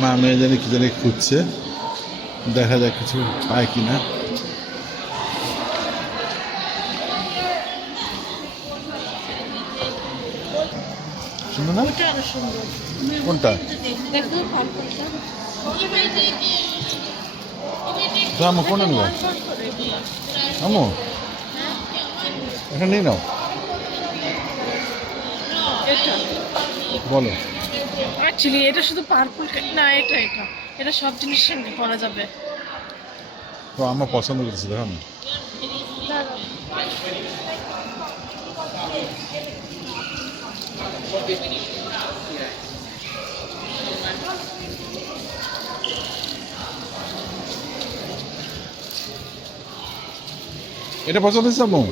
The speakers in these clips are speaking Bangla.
মা মেয়ে জানি কি জানি খুঁজছে। দেখা যাক কিছু পায় কিনা। সুন্দর না? কোনটা? তো কোনটা নেব? আমু এটা নিয়ে নাও। বলো। অ্যাকচুয়ালি এটা শুধু পার্পল না এটা এটা। এটা সব জিনিসের সঙ্গে করা যাবে। তো আমার পছন্দ করেছে দেখো এটা পছন্দ হয়েছে আম্মু?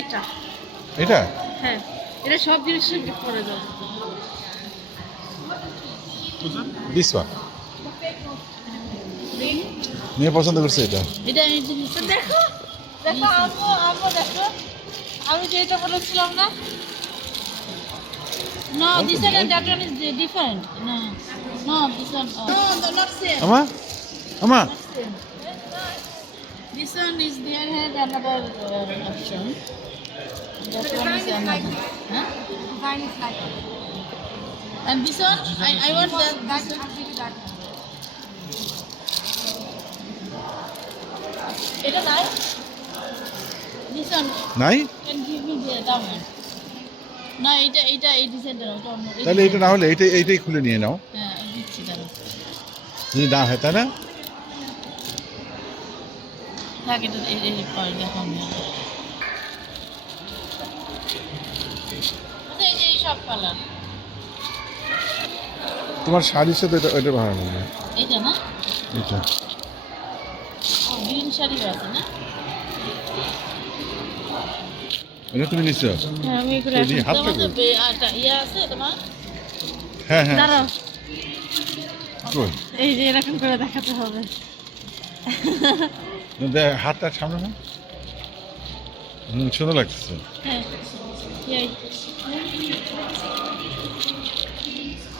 এটা। এটা? হ্যাঁ এটা সব জিনিসের সঙ্গে করা যাবে দিস ওয়ান মেয়ে পছন্দ করছে এটা। এটা এই জিনিস দেখো দেখো আম্মু আম্মু দেখো। আমি যেটা বলেছিলাম না No, this one and that one is different. No, no, this one. Uh, no, they're not same. Not same. This one is there had another uh, option. That one is another. Huh? Design is like And this one, I, I want that. that. This one. I'll give you that one. এটা নাই This one নাই can give me the that one. না এটা এটা এই ডিজাইনটা ওটা অন্য তাহলে এটা না হলে এইটাই এইটাই খুলে নিয়ে নাও। হ্যাঁ দিচ্ছি দাঁড়া যদি না হয় তাই না? থাক এটা এই এই পরে দেখো আমি আচ্ছা, এই যে এই সব কালার তোমার শাড়ির সাথে এটা এটা ভালো লাগবে এইটা না? এটা ও গ্রিন শাড়িও আছে না? এটা তুমি নিচ্ছ হ্যাঁ আমি এগুলো ইয়ে আছে তোমার? হ্যাঁ হ্যাঁ। দাঁড়াও। এই যে এরকম করে দেখাতে হবে। হাতটা সামনে না হুম সুন্দর লাগতেছে। হ্যাঁ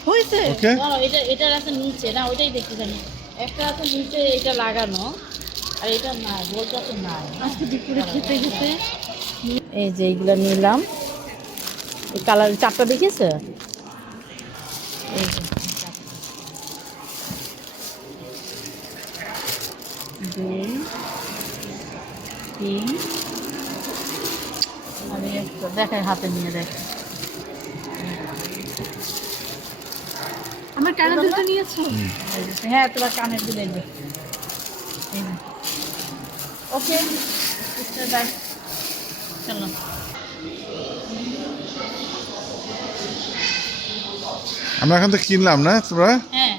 হয়েছে এটা এটার আছে নিচে। না ওইটাই দেখতে জানি। একটা আছে নিচে এটা লাগানো। আর এটা না গোলটা তো নাই। আজকে দুপুরে খেতে খেতে এই যে এইগুলো নিলাম। এই কালার চারটা দুই তিন আর এই একটা হাতে নিয়ে দেখেন আমার কানে দুটো নিয়েছো? হ্যাঁ তোমার কানের যে। ওকে বাই চলো আমরা এখন তো কিনলাম না তোমরা? হ্যাঁ।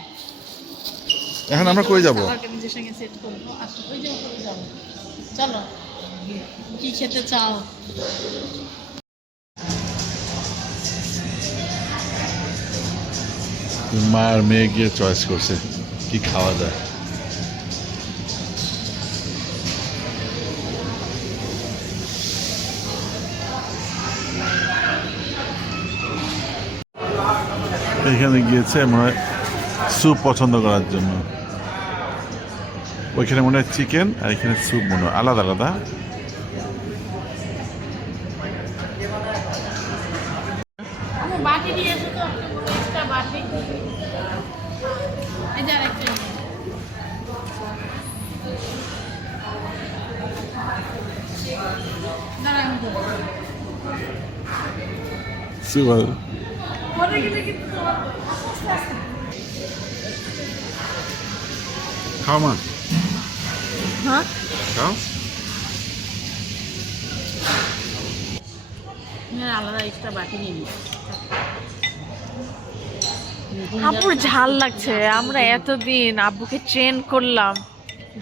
এখন আমরা কই যাব? চলো কি খেতে চাও? মা মেয়ে গিয়ে চয়েস করছে কি খাওয়া যায়? এখানে গিয়েছে মনে হয় স্যুপ পছন্দ করার জন্য। ওইখানে মনে হয় চিকেন আর এখানে স্যুপ মনে হয়। আলাদা আলাদা। আমি পরে গেলে কিন্তু তোমার আস্তে আস্তে খাও মা। হ্যাঁ? খাও। আলাদা এক্সট্রা বাটি নিয়ে নিই। আপুর ঝাল লাগছে আমরা এতদিন আব্বুকে ট্রেন করলাম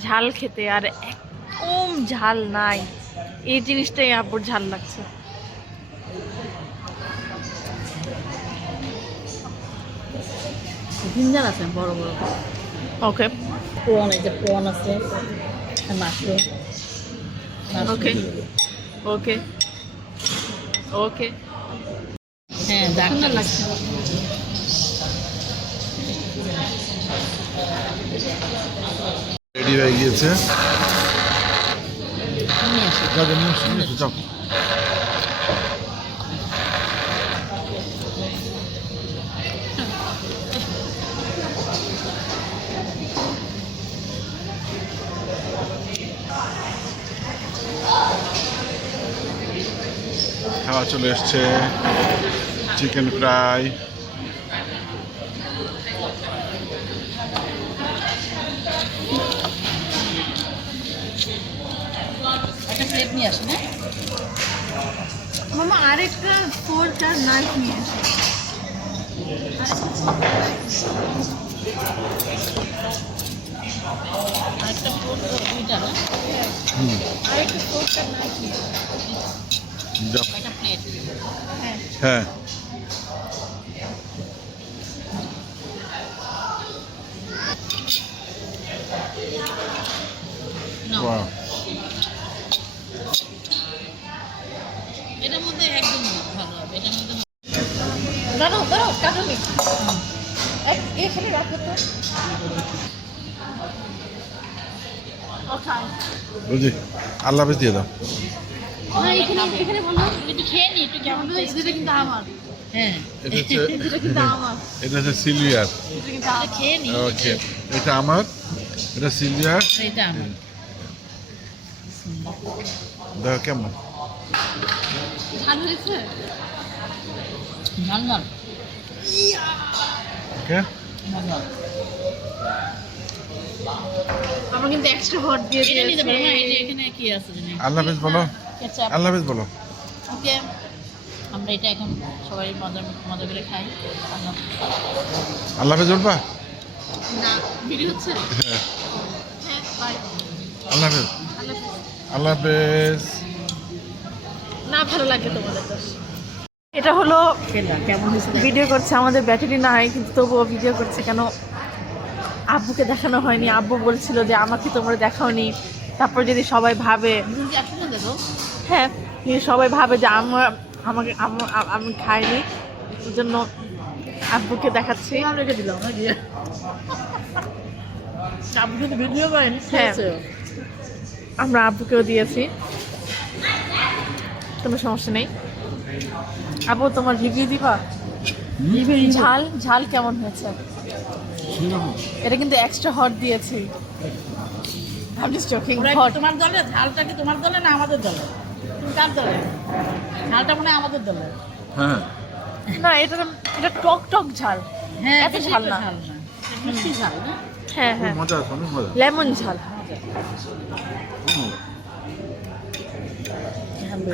ঝাল খেতে আর একদম ঝাল নাই। এই জিনিসটাই আব্বুর ঝাল লাগছে। জিঞ্জার আছে বড় বড়। ওকে প্রন এই যে প্রন আছে মাশরুম Okay. ওকে ওকে হ্যাঁ সুন্দর লাগছে। রেডি হয়ে গিয়েছে। নিয়ে আসি। যাও নিয়ে নিয়ে যাও। চলে এসছে চিকেন ফ্রাই না মামা আরেকটা ফোর্ক আর নাইফ নিয়ে আরেকটা দুইটা না নাইফ নিয়ে হ্যাঁ। হ্যাঁ বাহ এটার মধ্যে একদম ভালো হবে এটার মধ্যে দাঁড়াও দাঁড়াও কাটুনি এখানে রাখো তো বুঝি আল্লাহ হাফেজ দিয়ে দাও। এটা কিন্তু আমার। হ্যাঁ। হচ্ছে এটা কিন্তু আমার। এটা হচ্ছে ওকে এটা আমার এটা দেখো কেমন? জানি। আল্লাহ হাফেজ বলো। আল্লাহ হাফেজ বলো। ওকে আমরা এটা এখন সবাই মজা মজা করে খাই। আল্লাহ হাফেজ। বলবা না ভিডিও হচ্ছে? হ্যাঁ। হ্যাঁ আল্লাহ হাফেজ। আল্লাহ হাফেজ। না ভালো লাগে তোমাদের এটা হলো ভিডিও করছে আমাদের ব্যাটারি নাই কিন্তু তবুও ভিডিও করছে কেন? আব্বুকে দেখানো হয়নি। আব্বু বলছিল যে আমাকে তোমরা দেখাওনি। তারপর যদি সবাই ভাবে হ্যাঁ সবাই ভাবে যে আমার আমাকে আমি খাইনি ওই জন্য আব্বুকে দেখাচ্ছি। হ্যাঁ। আমরা আব্বুকেও দিয়েছি। কোনো সমস্যা নেই। আব্বু তোমার রিভিউ দিবা? ঝাল ঝাল কেমন হয়েছে? এটা কিন্তু এক্সট্রা হট দিয়েছি। I'm just joking. ওরা. কি তোমার দলে? ঝালটা কি তোমার দলে না আমাদের দলে? তুমি কার দলে? ঝালটা মনে হয় আমাদের দলে। হ্যাঁ। না এটা এটা টক টক ঝাল। হ্যাঁ এত ঝাল একটা না। ঝাল না। মিষ্টি ঝাল না? হ্যাঁ হ্যাঁ। মজা আছে মজা। লেমন ঝাল।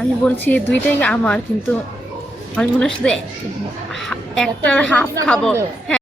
আমি বলছি দুইটাই আমার কিন্তু আমি মনে হয় শুধু একটার হাফ খাব। হ্যাঁ।